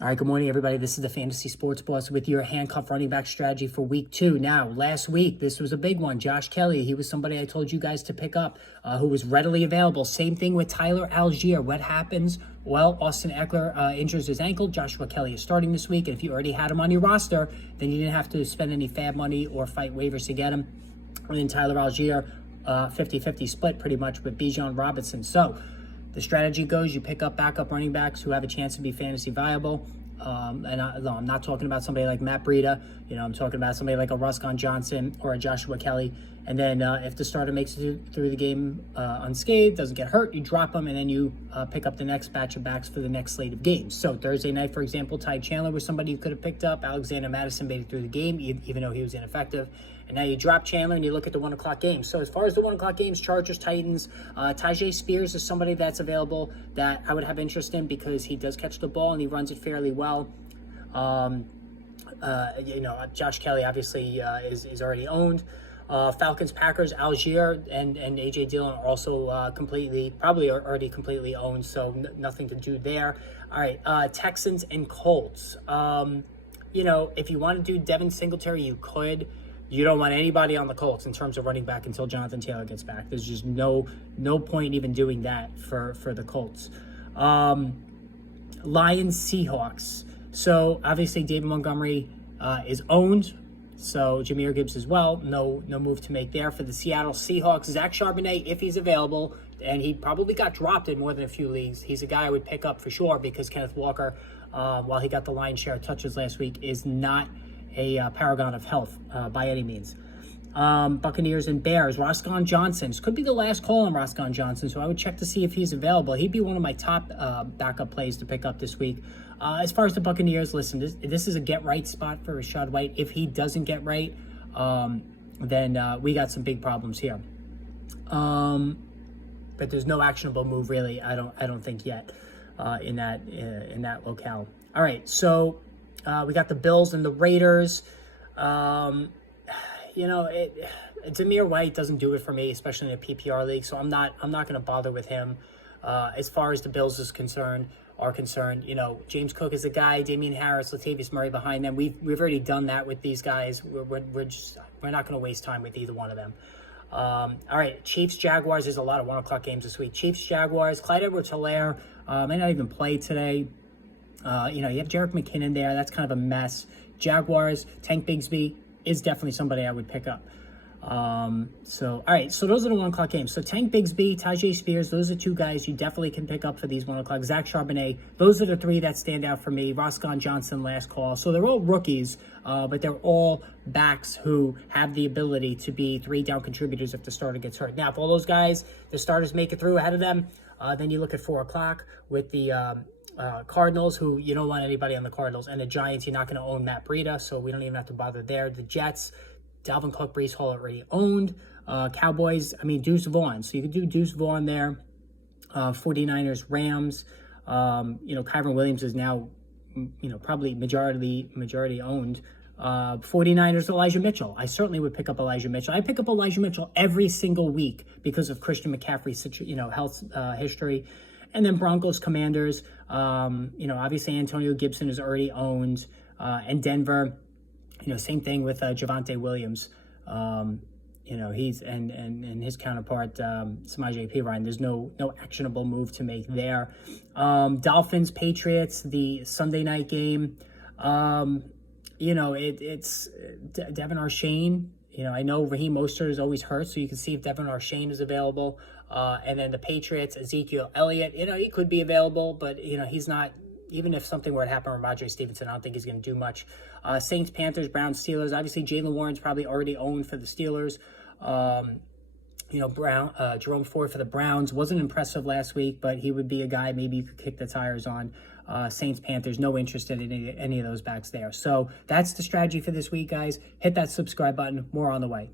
All right, good morning, everybody. This is the Fantasy Sports Boss with your handcuff running back strategy for week 2. Now, last week, this was a big one. Josh Kelly, he was somebody I told you guys to pick up who was readily available. Same thing with Tyler Algier. What happens? Well, Austin Eckler injures his ankle. Joshua Kelly is starting this week. And if you already had him on your roster, then you didn't have to spend any fab money or fight waivers to get him. And then Tyler Algier, 50-50 split pretty much with Bijan Robinson. So, the strategy goes, you pick up backup running backs who have a chance to be fantasy viable. I'm not talking about somebody like Matt Breida. I'm talking about somebody like a Ruscon Johnson or a Joshua Kelly. And then if the starter makes it through the game unscathed, doesn't get hurt, you drop them, and then you pick up the next batch of backs for the next slate of games. So Thursday night, for example, Ty Chandler was somebody you could have picked up. Alexander Madison made it through the game, even though he was ineffective. And now you drop Chandler and you look at the 1 o'clock games. So as far as the 1 o'clock games, Chargers, Titans, Tyjae Spears is somebody that's available that I would have interest in because he does catch the ball and he runs it fairly well. Josh Kelly obviously is already owned. Falcons, Packers, Algier, and A.J. Dillon are also probably already completely owned, so nothing to do there. All right, Texans and Colts. If you want to do Devin Singletary, you could. You don't want anybody on the Colts in terms of running back until Jonathan Taylor gets back. There's just no point even doing that for the Colts. Lions, Seahawks. So obviously David Montgomery is owned. So Jahmyr Gibbs as well. No move to make there. For the Seattle Seahawks, Zach Charbonnet, if he's available, and he probably got dropped in more than a few leagues, he's a guy I would pick up for sure because Kenneth Walker, while he got the lion's share of touches last week, is not a paragon of health by any means. Buccaneers and Bears, Roscoe Johnson. Could be the last call on Roscoe Johnson, so I would check to see if he's available. He'd be one of my top backup plays to pick up this week. As far as the Buccaneers, listen, this is a get-right spot for Rachaad White. If he doesn't get right, then we got some big problems here. But there's no actionable move, really, I don't think yet in that locale. All right, so we got the Bills and the Raiders. Zamir White doesn't do it for me, especially in a PPR league, so I'm not going to bother with him. As far as the Bills are concerned, James Cook is a guy, Damian Harris, Latavius Murray behind them. We've already done that with these guys. We're not going to waste time with either one of them. All right, Chiefs, Jaguars. There's a lot of 1 o'clock games this week. Chiefs, Jaguars. Clyde Edwards-Helaire may not even play today. You have Jerick McKinnon there. That's kind of a mess. Jaguars, Tank Bigsby is definitely somebody I would pick up. All right, so those are the 1 o'clock games. So Tank Bigsby, Tyjae Spears, those are two guys you definitely can pick up for these 1 o'clock. Zach Charbonnet, those are the three that stand out for me. Roscoe Johnson, last call. So they're all rookies, but they're all backs who have the ability to be 3-down contributors if the starter gets hurt. Now, if all those guys, the starters make it through ahead of them, then you look at 4 o'clock with the Cardinals, who you don't want anybody on the Cardinals, and the Giants, you're not going to own Matt Breida, so we don't even have to bother there. The Jets, Dalvin Cook, Breece Hall already owned. Cowboys, Deuce Vaughn, so you could do Deuce Vaughn there. 49ers, Rams, Kyron Williams is now, probably majority owned. 49ers, Elijah Mitchell. I certainly would pick up Elijah Mitchell. I pick up Elijah Mitchell every single week because of Christian McCaffrey's health history. And then Broncos, Commanders, obviously Antonio Gibson is already owned. And Denver, same thing with Javonte Williams. He's and his counterpart, Samaje Perine. There's no actionable move to make there. Dolphins, Patriots, the Sunday night game. It's Devin Arshane. I know Raheem Mostert is always hurt, so you can see if Devin Arshane is available. And then the Patriots, Ezekiel Elliott, he could be available, but, he's not. Even if something were to happen with Ramondre Stevenson, I don't think he's going to do much. Saints, Panthers, Browns, Steelers. Obviously, Jaylen Warren's probably already owned for the Steelers. Jerome Ford for the Browns wasn't impressive last week, but he would be a guy maybe you could kick the tires on. Saints, Panthers, no interest in any of those backs there. So that's the strategy for this week, guys. Hit that subscribe button. More on the way.